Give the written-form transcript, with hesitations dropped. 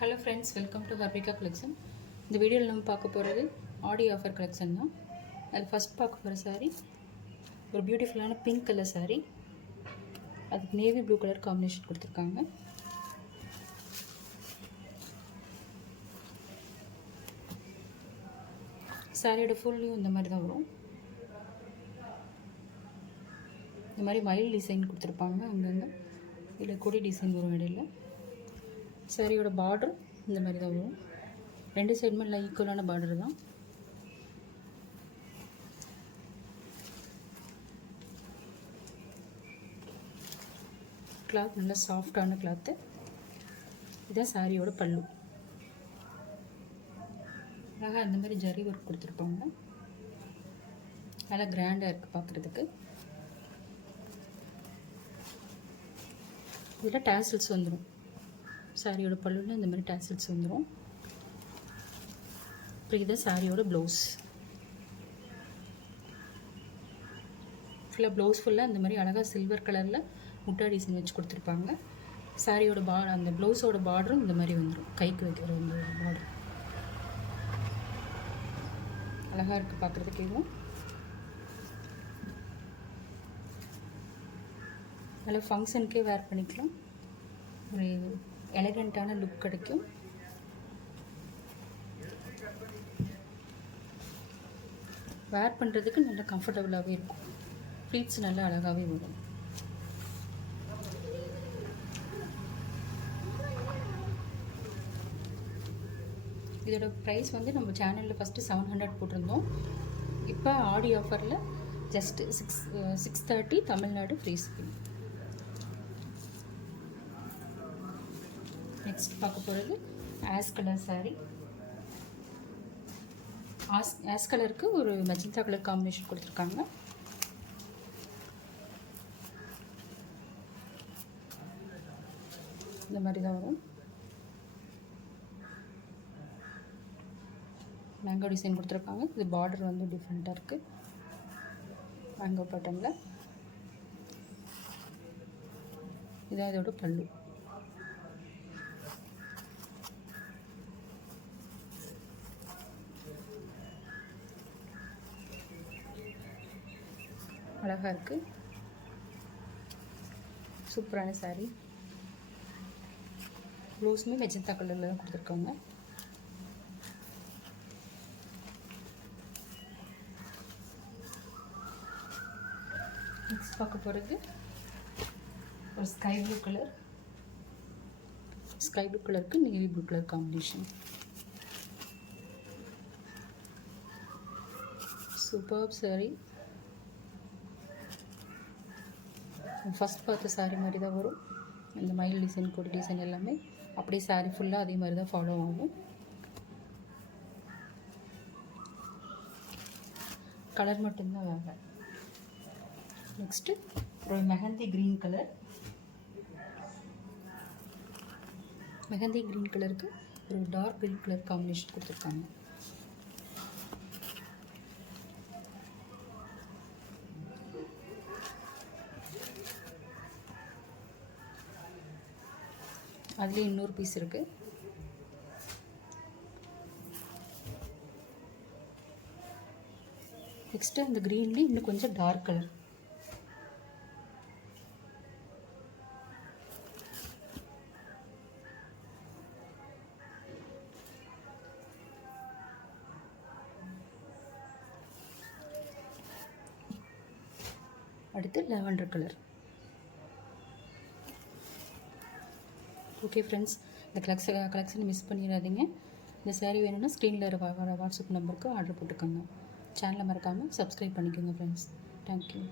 Hello friends, welcome to Harbika collection. இந்த வீடியோவில் நம்ம பார்க்க போகிறது ஆடி ஆஃபர் கலெக்ஷன் தான். அது ஃபஸ்ட் பார்க்க போகிற சாரீ ஒரு பியூட்டிஃபுல்லான பிங்க் கலர் சாரீ. அதுக்கு நேவி ப்ளூ கலர் காம்பினேஷன் கொடுத்துருக்காங்க. சாரியோட ஃபுல்லையும் இந்த மாதிரி தான் வரும். இந்த மாதிரி மயில் டிசைன் கொடுத்துருப்பாங்க. அங்கங்கே இதில் கொடி டிசைன் வரும் இடையில. சாரியோட பார்டர் இந்த மாதிரி தான் வரும். ரெண்டு சைடுமே நல்லா ஈக்குவலான பார்டர் தான். கிளாத் நல்லா சாஃப்டான கிளாத்து. இதுதான் சாரியோட பல்லு. அழகாக இந்த மாதிரி ஜரி ஒர்க் கொடுத்துருப்பாங்க. நல்லா கிராண்டாக இருக்குது பார்க்குறதுக்கு. இதில் டேசல்ஸ் வந்துடும். சாரியோட பல்லுவில் இந்த மாதிரி டேசல்ஸ் வந்துடும். அப்புறம் இதுதான் சாரியோட ப்ளவுஸ். ஃபுல்லாக ப்ளவுஸ் ஃபுல்லாக இந்த மாதிரி அழகாக சில்வர் கலரில் முட்டா டிசைன் வச்சு கொடுத்துருப்பாங்க. சாரியோட அந்த ப்ளவுஸோட பார்டரும் இந்த மாதிரி வந்துடும். கைக்கு வைக்கிற அந்த பார்டர் அழகாக இருக்குது பார்க்குறதுக்கு. இதுவும் நல்லா ஃபங்க்ஷனுக்கே வேர் பண்ணிக்கலாம். ஒரு எலகண்ட்டான லுக் கிடைக்கும். வேர் பண்ணுறதுக்கு நல்லா கம்ஃபர்டபுளாகவே இருக்கும். ஃப்ளீட்ஸ் நல்லா அழகாகவே வரும். இதோட ப்ரைஸ் வந்து நம்ம சேனலில் ஃபஸ்ட்டு 700 போட்டிருந்தோம். இப்போ ஆடி ஆஃபரில் just 630 Tamil Nadu free shipping. Next பார்க்க போகிறது ஆஸ் கலர் சாரீ. ஆஸ் கலருக்கு ஒரு மெஜந்தா கலர் காம்பினேஷன் கொடுத்துருக்காங்க. இந்த மாதிரி தான் வரும். மேங்கோ டிசைன் கொடுத்துருக்காங்க. இது பார்டர் வந்து டிஃப்ரெண்ட்டாக இருக்குது. மேங்கோ பேட்டர்னில். இதான் இதோட பல்லு. அழகாக இருக்குது. சூப்பரான சாரீ. ப்ளவுஸுமே மெஜந்தா கலரில் தான் கொடுத்துருக்காங்க. நெக்ஸ்ட் பார்க்க போகிறது ஒரு sky blue colour. Sky blue கலருக்கு navy blue colour combination. Super sari. First பார்த்த சாரீ மாதிரி தான் வரும். இந்த மயில் டிசைன் கொடி டிசைன் எல்லாமே அப்படியே சாரீ ஃபுல்லாக அதே மாதிரி தான் ஃபாலோ ஆகும். கலர் மட்டும்தான் வேறு. நெக்ஸ்ட்டு ஒரு mehndi green colour. Mehndi green கலருக்கு ஒரு டார்க் க்ரீன் கலர் காம்பினேஷன் கொடுத்துருக்காங்க. அதுலேயே இன்னொரு பீஸ் இருக்குது. நெக்ஸ்ட்டு அந்த க்ரீன்லேயே இன்னும் கொஞ்சம் டார்க் கலர். அடுத்து லாவெண்டர் கலர். ஓகே ஃப்ரெண்ட்ஸ், இந்த கலெக்ஷனை மிஸ் பண்ணிடாதீங்க. இந்த சாரீ வேணும்னா ஸ்க்ரீனில் வர வாட்ஸ்அப் நம்பருக்கு ஆர்டர் போட்டுக்கோங்க. சேனலை மறக்காமல் சப்ஸ்கிரைப் பண்ணிக்கோங்க ஃப்ரெண்ட்ஸ். தேங்க்யூ.